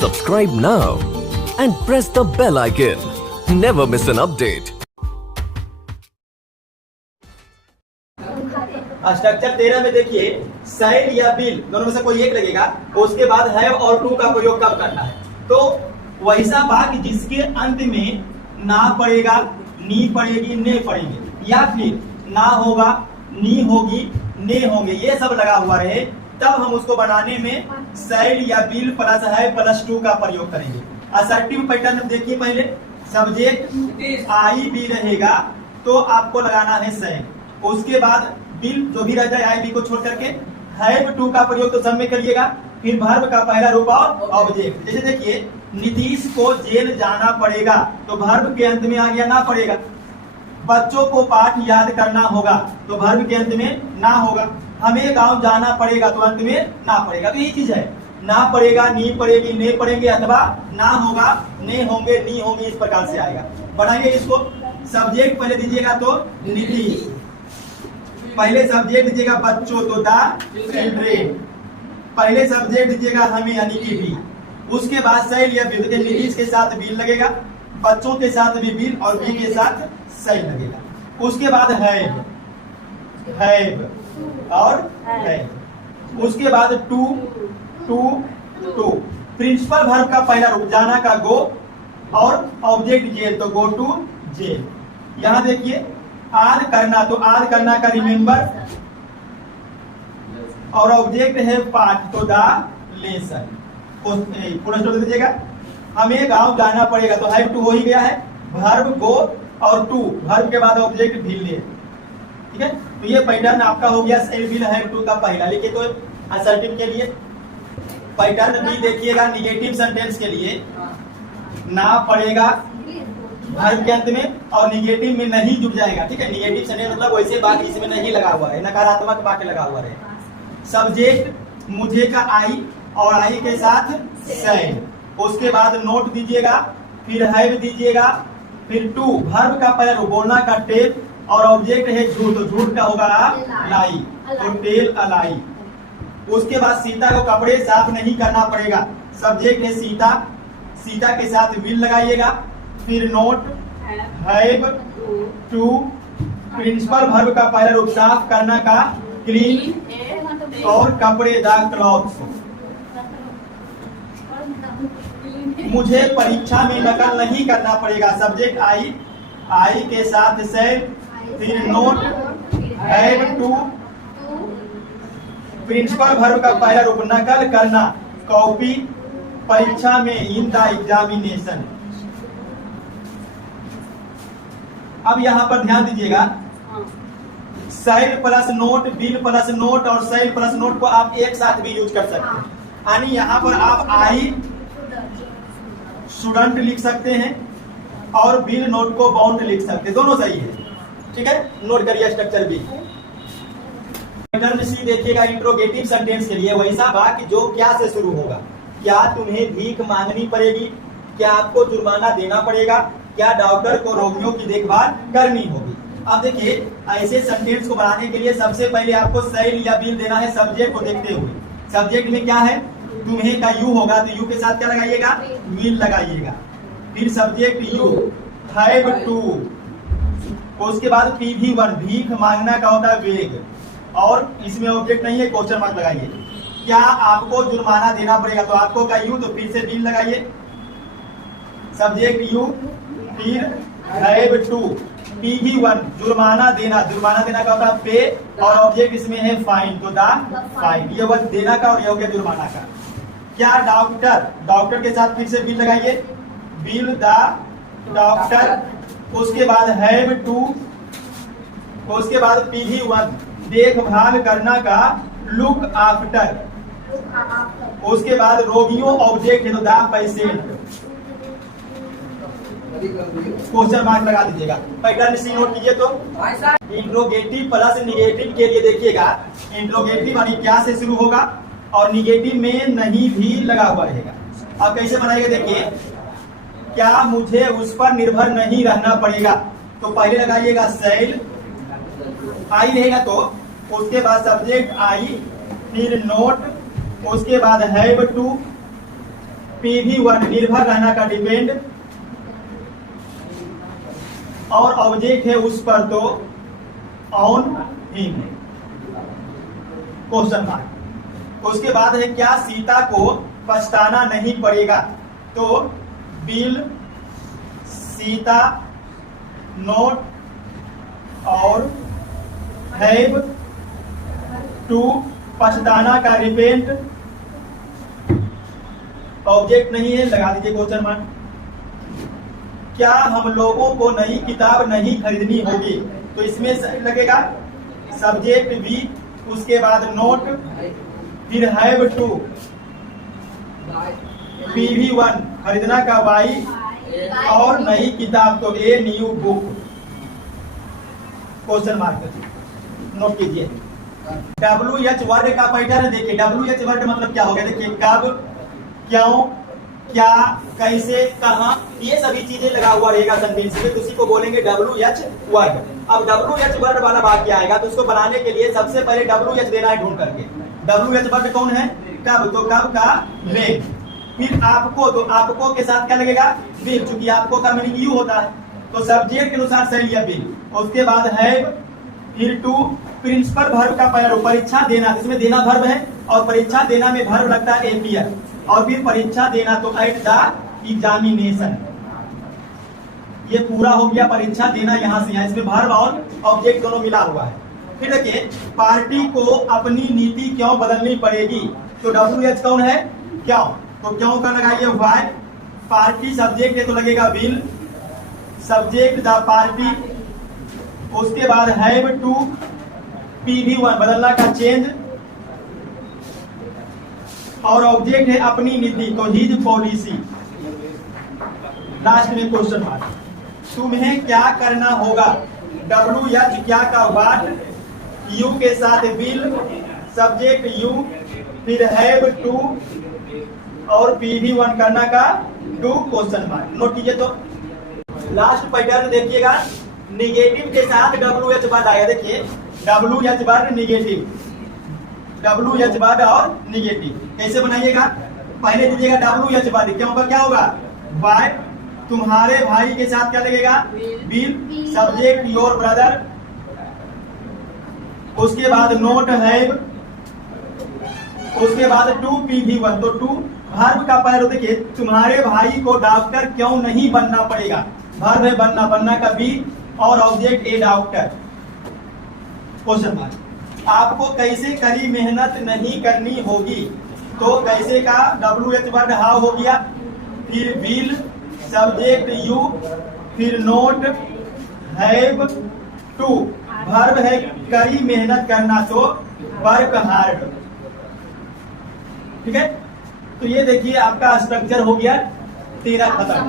Subscribe now and press the bell icon. Never miss an update. Structure 13 में देखिए side या bill दोनों में से कोई एक लगेगा, उसके बाद हैव और टू का प्रयोग कब करना है। तो वैसा भाग जिसके अंत में ना पड़ेगा, नी पड़ेगी, ने पड़ेंगे, या फिर ना होगा, नी होगी, ने होंगे, ये सब लगा हुआ रहे, तब हम उसको बनाने में साइड या बिल प्लस है प्लस टू का प्रयोग करेंगे। असर्टिव पैटर्न देखिए, पहले सब्जेक्ट आई बी रहेगा तो आपको लगाना है साइड, उसके बाद बिल जो भी रह जाए आई बी को छोड़ करके हैव टू का प्रयोग तो सब में करिएगा, फिर वर्ब का पहला रूप और ऑब्जेक्ट। जैसे देखिए नीतीश को जेल जाना पड़ेगा तो वर्ब के अंत में आ गया ना पड़ेगा। बच्चों को पाठ याद करना होगा तो वर्ब के अंत में ना होगा। हमें गांव जाना पड़ेगा तो अंत में ना पड़ेगा। तो यही चीज है, ना पड़ेगा, नी पड़ेगी, ने पड़ेंगे, अथवा ना होगा, ने होंगे, नी होंगे, इस प्रकार से आएगा। बनाइए इसको। सब्जेक्ट पहले दीजिएगा तो नीतीश, पहले सब्जेक्ट दीजिएगा बच्चों तो द चिल्ड्रेन, पहले सब्जेक्ट दीजिएगा हमें यानी कि भी, उसके बाद सैल या बिल, नीतीश के साथ बिल लगेगा, बच्चों के साथ भी बिल और बी के साथ सैल लगेगा। उसके बाद हैव और हैव, उसके बाद to to to, principal verb का पहला रूप जाना का गो और ऑब्जेक्ट जेल तो गो टू जेल। यहां देखिए आद करना तो आद करना का रिमेंबर और ऑब्जेक्ट है पाठ तो द लेसन। पूरा स्टोरी दीजिएगा। हमें गांव जाना पड़ेगा तो हैव टू हो ही गया है, वर्ब गो और टू, वर्ब के बाद ऑब्जेक्ट भी ले, ठीक है। तो ये पैटर्न आपका हो गया सेल बिल हैव टू का पहला। लिखिए तो असर्टिव के लिए पैटर्न भी देखिएगा। निगेटिव सेंटेंस के लिए ना पड़ेगा वर्ब के अंत में और निगेटिव में नहीं जुड़ जाएगा, ठीक है। निगेटिव सेंटेंस मतलब वैसे बात इसमें नहीं लगा हुआ है, नकारात्मक वाक्य लगा हुआ है। सब्जेक्ट मुझे का आई और आई के साथ सैन, उसके बाद नोट दीजिएगा, फिर हैव दीजिएगा, फिर टू, वर्ब का पहला रूप बोलना का टेल और ऑब्जेक्ट है झूठ तो झूठ का होगा लाई तो टेल अलाई। उसके बाद सीता को कपड़े साफ नहीं करना पड़ेगा, सब्जेक्ट है सीता, सीता के साथ विल लगाइएगा, फिर not have to, principal verb का पहला रूप साफ करना का क्लीन और कपड़े द क्लॉथ्स। मुझे परीक्षा में नकल नहीं करना पड़ेगा, सब्जेक्ट आई, आई के साथ से, फिर not have to, principal verb का पहला रूप नकल करना, कॉपी, परीक्षा में, इन द एग्जामिनेशन। अब यहाँ पर ध्यान दीजिएगा, side plus note, bill plus note और साइड प्लस नोट को आप एक साथ भी यूज कर सकते हैं। यानी यहाँ पर आप आई स्टूडेंट लिख सकते हैं और बिल नोट को बाउंड लिख सकते हैं, दोनों सही है, ठीक है। नोट करिए स्ट्रक्चर भी। पैटर्न सी देखिएगा इंट्रोगेटिव सेंटेंस के लिए वैसा वाक्य जो क्या से शुरू होगा। क्या तुम्हें भीख मांगनी पड़ेगी, क्या आपको जुर्माना देना पड़ेगा, क्या डॉक्टर को रोगियों की देखभाल करनी होगी। अब देखिए ऐसे सेंटेंस को बनाने के लिए सबसे पहले आपको सैल या बिल देना है सब्जेक्ट को देखते हुए। सब्जेक्ट में क्या है, तुम्हें का यू होगा तो यू के साथ क्या लगाइएगा, विल लगाइएगा, फिर सब्जेक्ट यू, हैव टू, उसके बाद PV1 भीख मांगना का होता है वेग, और इसमें ऑब्जेक्ट नहीं है, क्वेश्चन मार्क लगाइए। क्या आपको जुर्माना देना पड़ेगा तो आपको का यू तो फिर से बिल लगाइए, सब्जेक्ट यू, फिर हैव टू, PV1 जुर्माना देना, जुर्माना देना का होता है पे और ऑब्जेक्ट इसमें है फाइन तो द फाइन। ये बस देना का और ये हो गया जुर्माना का। क्या डॉक्टर, डॉक्टर के साथ फिर से बिल लगाइए, बिल द डॉक्टर, उसके बाद हैव टू, उसके बाद PV1 देखभाल करना का लुक आफ्टर, उसके बाद रोगियों ऑब्जेक्ट है तो द पेशेंट, क्वेश्चन मार्क लगा दीजिएगा। पैटर्न सी नोट कीजिए तो इंट्रोगेटिव प्लस निगेटिव के लिए देखिएगा, इंट्रोगेटिव यानी क्या से शुरू होगा और निगेटिव में नहीं भी लगा हुआ रहेगा। अब कैसे बनाएगा देखिए, क्या मुझे उस पर निर्भर नहीं रहना पड़ेगा तो पहले लगाइएगा सैल, आई रहेगा तो उसके बाद सब्जेक्ट आई, फिर नोट, उसके बाद हैव टू, PV1 निर्भर रहना का डिपेंड, और ऑब्जेक्ट है उस पर तो ऑन हिम, क्वेश्चन मार्क। उसके बाद है क्या सीता को पछताना नहीं पड़ेगा, तो विल सीता नोट और हैव टू, पछताना का रिपेंट, ऑब्जेक्ट नहीं है, लगा दीजिए क्वेश्चन मार्क। क्या हम लोगों को नई किताब नहीं खरीदनी होगी, तो इसमें लगेगा सब्जेक्ट बी, उसके बाद नोट, फिर हैव टू, PV1 खरीदना का वाई, और नई किताब तो a new book, question mark note कीजिए। WH वर्ड का पैटर्न देखिए। WH वर्ड मतलब क्या हो गया, देखिए कब, क्यों, क्या, कैसे, कहां, ये सभी चीजें लगा हुआ रहेगा सेंटेंस में, तो उसी को बोलेंगे WH वर्ड। अब WH वर्ड वाला भाग क्या आएगा, तो उसको बनाने के लिए सबसे पहले WH देना है ढूंढ करके। WH वर्ड कौन है, कब, तो कब का वे, फिर आपको, तो आपको के साथ क्या लगेगा, विल, चूंकि आपको का मीनिंग यू होता है, तो सब्जेक्ट के अनुसार सही है विल। उसके बाद हैव, फिर टू, प्रिंसिपल वर्ब का पहला रूप, परीक्षा देना, इसमें देना वर्ब है, और परीक्षा देना में वर्ब लगता है एपियर, और फिर परीक्षा देना तो एट द एग्जामिनेशन, ये पूरा हो गया परीक्षा देना यहां से यहाँ, इसमें वर्ब और ऑब्जेक्ट दोनों मिला हुआ है। फिर देखिए पार्टी को अपनी नीति क्यों बदलनी पड़ेगी, तो WH कौन है, क्यों, तो क्यों का लगाइए वाई, पार्टी सब्जेक्ट है तो लगेगा विल, सब्जेक्ट द पार्टी, उसके बाद हैव टू, PV1 बदलना का चेंज, और ऑब्जेक्ट है अपनी नीति तो हिज पॉलिसी, लास्ट में क्वेश्चन मार्क। तुम्हें क्या करना होगा, WH क्या का वाट, यू के साथ विल, सब्जेक्ट यू, फिर हैव टू, और PV1 करना का टू, क्वेश्चन मार्क नोट कीजिए। तो लास्ट पैटर्न देखिएगा, निगेटिव के साथ WH वर्ड आया, देखिए WH word negative, WH word और निगेटिव कैसे बनाइएगा, पहले दीजिएगा WH वर्ड, क्या होगा, क्या होगा, बाय, तुम्हारे भाई के साथ क्या लगेगा, विल, सब्जेक्ट योर ब्रदर, उसके बाद नोट हैव, उसके बाद टू, PV1, तो टू वर्ब का पहले देखिए, तुम्हारे भाई को डॉक्टर क्यों नहीं बनना पड़ेगा, वर्ब है बनना, बनना का बी, और object A doctor, question mark. आपको कैसे कड़ी मेहनत नहीं करनी होगी, तो कैसे का WH वर्ड हाउ हो गया, फिर विल, सब्जेक्ट यू, फिर नोट, हैव टू, वर्ब है कड़ी मेहनत करना तो वर्क हार्ड, ठीक है। तो ये देखिए आपका स्ट्रक्चर हो गया 13 खत्म।